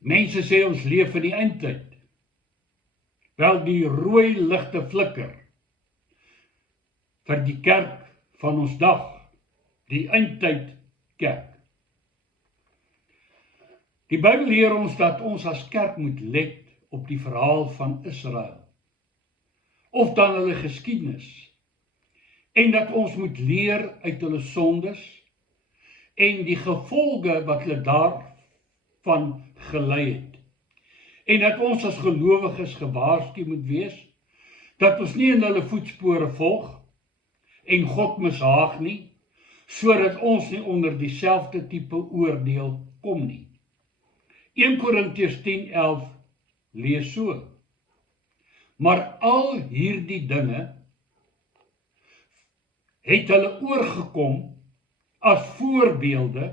Mense sê ons leef in die eindtyd. Wel, die rooi ligte flikker vir die kerk van ons dag, die eindtyd kerk. Die Bybel leer ons dat ons as kerk moet let op die verhaal van Israel, of dan hulle geskiedenis, en dat ons moet leer uit hulle sondes, en die gevolge wat hulle daarvan gelei het. En dat ons as gelowiges gewaarsku moet wees, dat ons nie in hulle voetspore volg, en God mishaag nie, sodat ons nie onder dieselfde tipe oordeel kom nie. 1 Korintiërs 10:11 lees so: Maar al hierdie dinge het hulle oorgekom as voorbeelde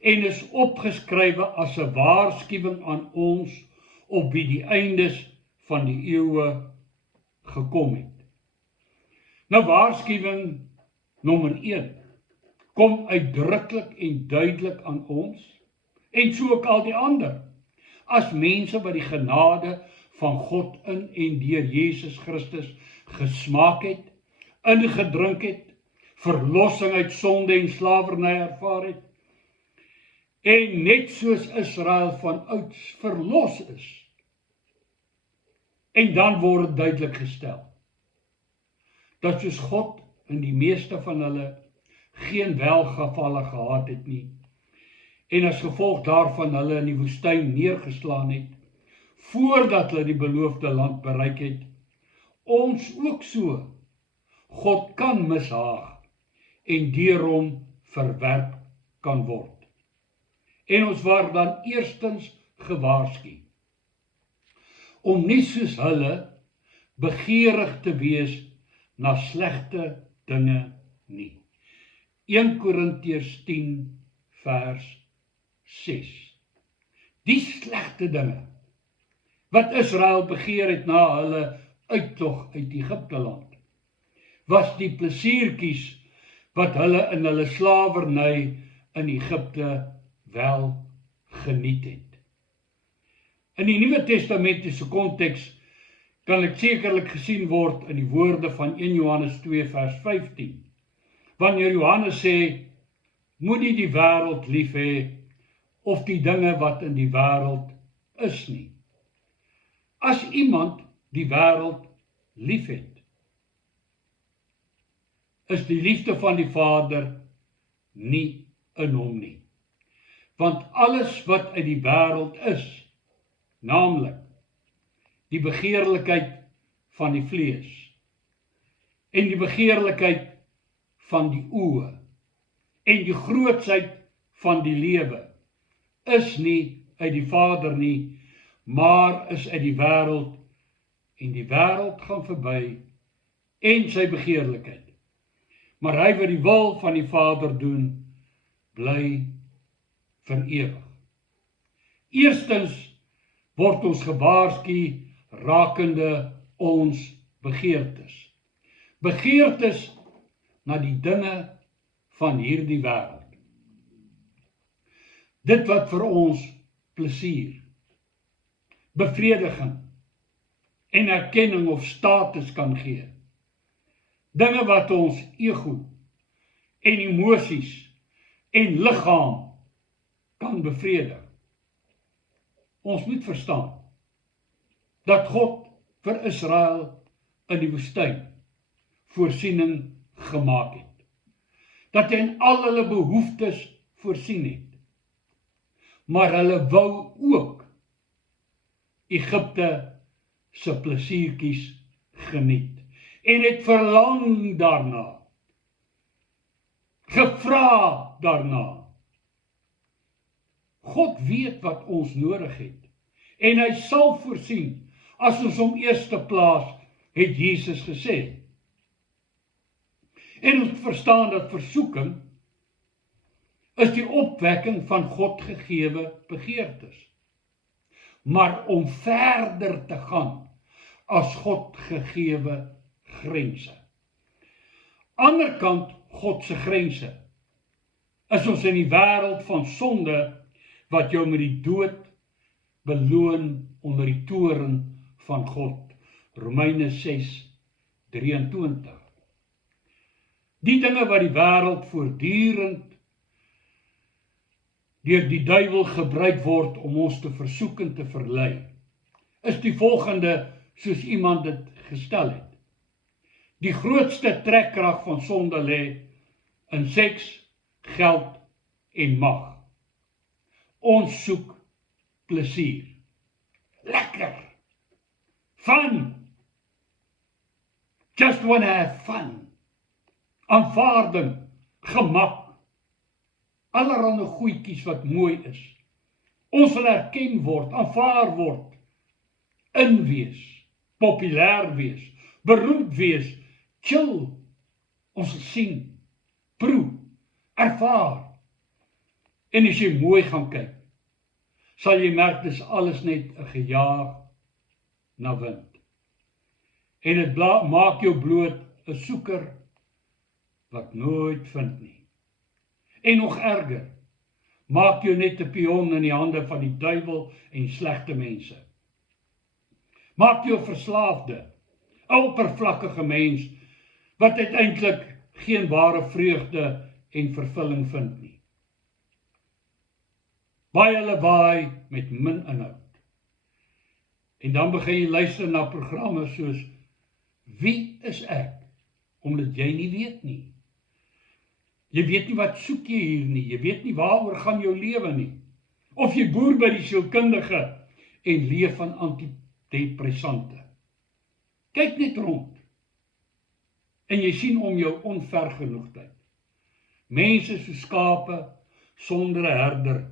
en is opgeskrywe as 'n waarskuwing aan ons op wie die eindes van die eeue gekom het. Nou, waarskuwing nommer 1 kom uitdruklik en duidelik aan ons, en so ook al die ander, as mense wat die genade van God in en deur Jesus Christus gesmaak het, ingedrink het, verlossing uit sonde en slawerny ervaar het, en net soos Israel van ouds verlos is. En dan word duidelik gestel, dat soos God in die meeste van hulle geen welgevalle gehad het nie, en as gevolg daarvan hulle in die woestyn neergeslaan het, voordat hulle die beloofde land bereik het, ons ook so God kan mishaag, en deur hom verwerp kan word. En ons word dan eerstens gewaarsku, om nie soos hulle begeerig te wees na slegte dinge nie. 1 Korintiërs 10 vers 6. Die slegte dinge wat Israel begeer het na hulle uittog uit Egipte land, was die plesiertjies wat hulle in hulle slawerny in Egipte wel geniet het. In die Nuwe Testamentiese konteks kan dit sekerlik gesien word in die woorde van 1 Johannes 2 vers 15, wanneer Johannes sê, moet nie die wêreld lief hê, of die dinge wat in die wêreld is nie. As iemand die wêreld lief het, is die liefde van die Vader nie in hom nie. Want alles wat uit die wêreld is, naamlik die begeerlikheid van die vlees, en die begeerlikheid van die oë, en die grootsheid van die lewe, is nie uit die Vader nie, maar is uit die wêreld, en die wêreld gaan verby, en sy begeerlikheid. Maar hy wat die wil van die Vader doen, bly vir ewig. Eerstens word ons gewaarsku rakende ons begeertes. Begeertes na die dinge van hierdie wêreld. Dit wat vir ons plesier, bevrediging en erkenning of status kan gee. Dinge wat ons ego en emosies en liggaam kan bevredig. Ons moet verstaan dat God vir Israel in die woestyn voorsiening gemaak het. Dat hy in al hulle behoeftes voorsien het. Maar hulle wou ook Egipte se plesiertjies geniet. En het verlang daarna. Gevra daarna. God weet wat ons nodig het. En hy sal voorsien, as ons hom eerste plaas, het Jesus gesê. En ons verstaan dat versoeking is die opwekking van God gegewe begeertes. Maar om verder te gaan as God gegewe grense. Anderkant God se grense is ons in die wêreld van sonde wat jou met die dood beloon onder die toorn van God. Romeine 6:23. Die dinge wat die wêreld voortdurend deur die duiwel gebruik word om ons te versoek en te verlei, is die volgende soos iemand dit gestel het. Die grootste trekkrag van sonde lê in seks, geld en mag. Ons soek plesier. Lekker. Fun. Just wanna have fun. Aanvaarding, gemak. Allerhande goedjies wat mooi is. Ons wil erken word, aanvaar word, inwees, populêr wees, beroemd wees, chill. Ons wil sien, proe, ervaar. En as jy mooi gaan kyk, sal jy merk dis alles net 'n gejaag na wind. En dit maak jou bloot 'n soeker wat nooit vind nie. En nog erger, maak jou net 'n pion in die hande van die duiwel en slegte mense. Maak jou verslaafde, 'n oppervlakkige mens wat uiteindelik geen ware vreugde en vervulling vind nie. Baie lawaai met min inhoud. En dan begin jy luister na programme soos Wie is ek? Omdat jy nie weet nie. Jy weet nie wat soek jy hier nie. Jy weet nie waaroor gaan jou lewe nie. Of jy boer by die sielkundige en leef van antidepressante. Kyk net rond. En jy sien om jou onvergenoegdheid. Mense so skape sonder 'n herder,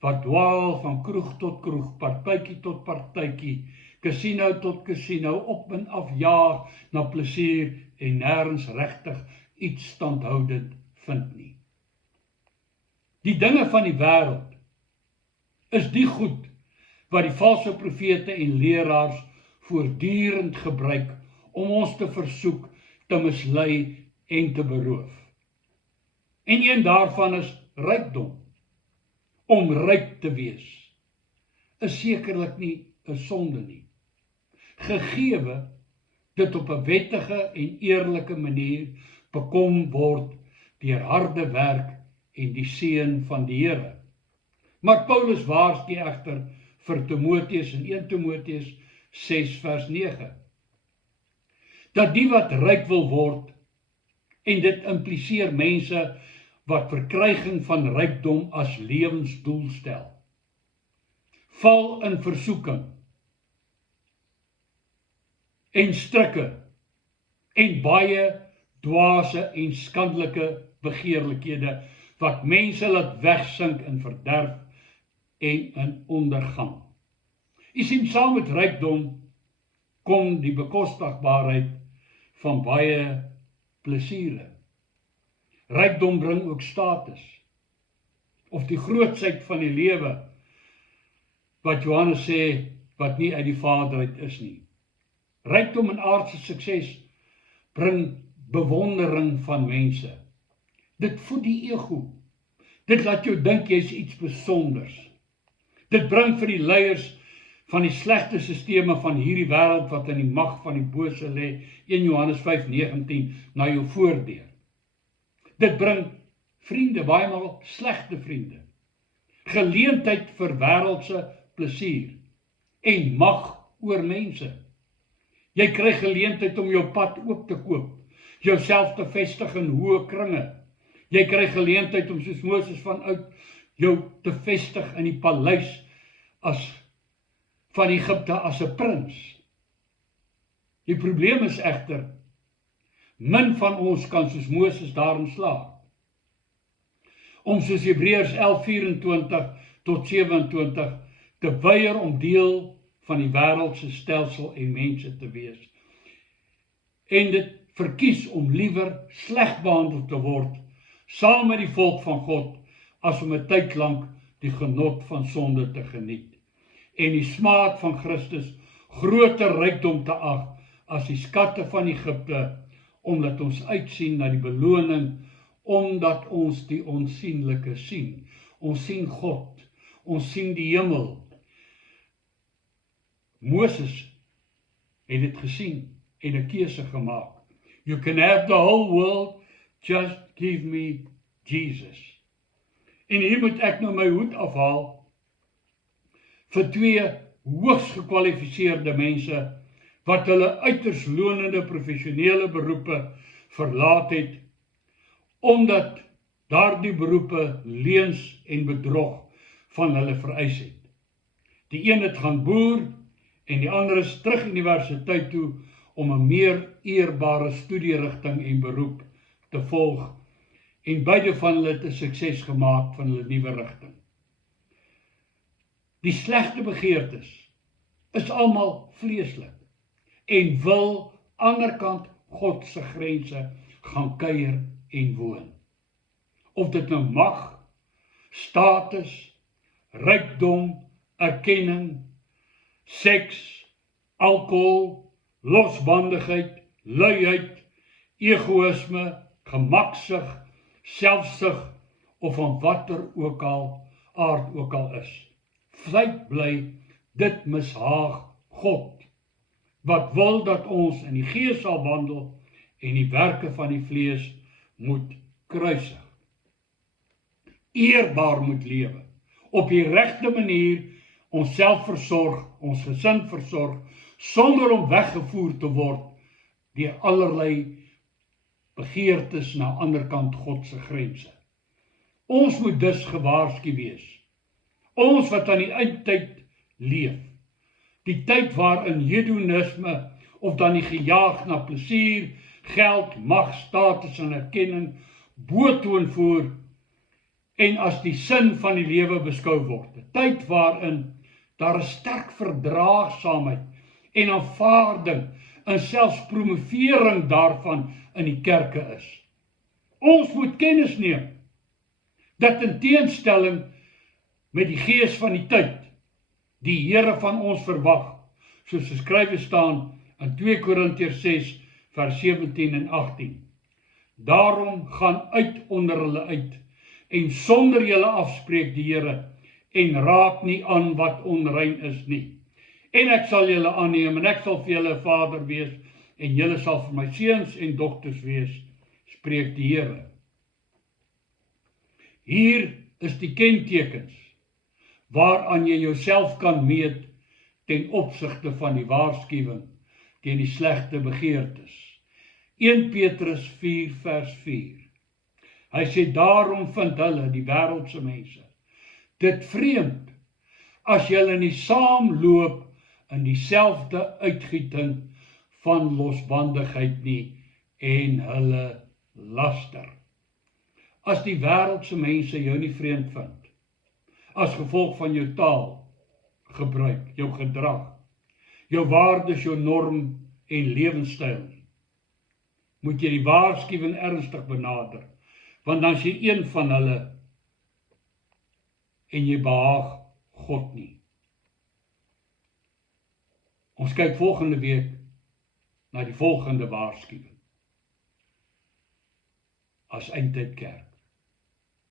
wat dwaal van kroeg tot kroeg, partytjie tot partytjie, casino tot casino, op en af jaag na plesier en nêrens regtig iets standhoudend vind nie. Die dinge van die wêreld is die goed wat die valse profete en leraars voortdurend gebruik om ons te versoek, te mislei en te beroof. En een daarvan is rykdom. Om ryk te wees is sekerlik nie 'n sonde nie. Gegeewe dit op 'n wettige en eerlike manier bekom word deur harde werk en die seën van die Here. Maar Paulus waarsku egter vir Timoteus in 1 Timoteus 6 vers 9 dat die wat ryk wil word, en dit impliseer mense wat verkryging van rykdom as lewensdoel stel, val in versoeking en strikke en baie dwaase en skandelike begeerlikhede wat mense laat wegsink in verderf en in ondergang. U sien, saam met rykdom kom die bekostigbaarheid van baie plesiere. Rykdom bring ook status, of die grootsheid van die lewe, wat Johannes sê, wat nie uit die Vader uit is nie. Rykdom en aardse sukses bring bewondering van mense. Dit voed die ego. Dit laat jou dink jy's iets besonders. Dit bring vir die leiers van die slegte sisteme van hierdie wêreld wat in die mag van die bose lê, 1 Johannes 5:19, na jou voordeur. Dit bring vriende, baie maal slegte vriende, geleentheid vir wêreldse plesier en mag oor mense. Jy kry geleentheid om jou pad oop te koop, jouself te vestig in hoë kringe. Jy kry geleentheid om soos Moses vanuit jou te vestig in die paleis van Egipte as 'n prins. Die probleem is egter, min van ons kan soos Moses daarin slaag, om soos Hebreërs 11:24 tot 27 te weier om deel van die wêreldse stelsel en mense te wees, en dit verkies om liewer sleg behandeld te word, saam met die volk van God, as om 'n tyd lank die genot van sonde te geniet, en die smaad van Christus groter rykdom te ag as die skatte van Egipte, omdat ons uitsien na die beloning, omdat ons die onsienlike sien. Ons sien God, ons sien die hemel, Moses het dit gesien en 'n keuse gemaak. You can have the whole world, just give me Jesus. En hier moet ek nou my hoed afhaal vir twee hoogs gekwalifiseerde mense wat hulle uiters lonende professionele beroepe verlaat het, omdat daardie beroepe leuns en bedrog van hulle vereis het. Die een het gaan boer en die ander is terug universiteit toe om 'n meer eerbare studierigting en beroep te volg, en beide van hulle het 'n sukses gemaak van hulle nuwe rigting. Die slegte begeertes is almal vleeslik en wil anderkant God se grense gaan kuier en woon. Of dit nou mag, status, rykdom, erkenning, seks, alkohol, losbandigheid, luiheid, egoïsme, gemaksug, selfsug of van watter ook al aard ook al is. Feit bly, dit mishaag God, wat wil dat ons in die gees sal wandel en die werke van die vlees moet kruisig. Eerbaar moet lewe, op die regte manier onsself versorg, ons gesin versorg, sonder om weggevoer te word deur allerlei begeertes na ander kant God se grense. Ons moet dus gewaarsku wees. Ons wat aan die eindtyd leef, die tyd waarin hedonisme of dan die gejaag na plesier, geld, mag, status en erkenning botoon voer en as die sin van die lewe beskou word. 'n Tyd waarin daar 'n sterk verdraagsaamheid en aanvaarding en selfs promovering daarvan in die kerke is. Ons moet kennis neem dat in teenstelling met die gees van die tyd, die Here van ons verwag, soos geskrywe staan in 2 Korintiërs 6 vers 17 en 18. Daarom gaan uit onder hulle uit en sonder julle afspreek die Here en raak nie aan wat onrein is nie. En ek sal julle aanneem en ek sal vir julle Vader wees en julle sal vir my seuns en dogters wees, spreek die Here. Hier is die kentekens waaraan jy jouself kan meet ten opsigte van die waarskuwing teen die slegte begeertes. 1 Petrus 4 vers 4. Hy sê daarom vind hulle, die wêreldse mense, dit vreemd as julle nie saamloop in dieselfde uitgieting van losbandigheid nie en hulle laster. As die wêreldse mense jou nie vreemd vind, as gevolg van jou taal, gebruik, jou gedrag, jou waardes, jou norm en lewenstyl, moet jy die waarskuwing ernstig benader, want dan is jy een van hulle en jy behaag God nie. Ons kyk volgende week na die volgende waarskuwing as Eindtyd Kerk.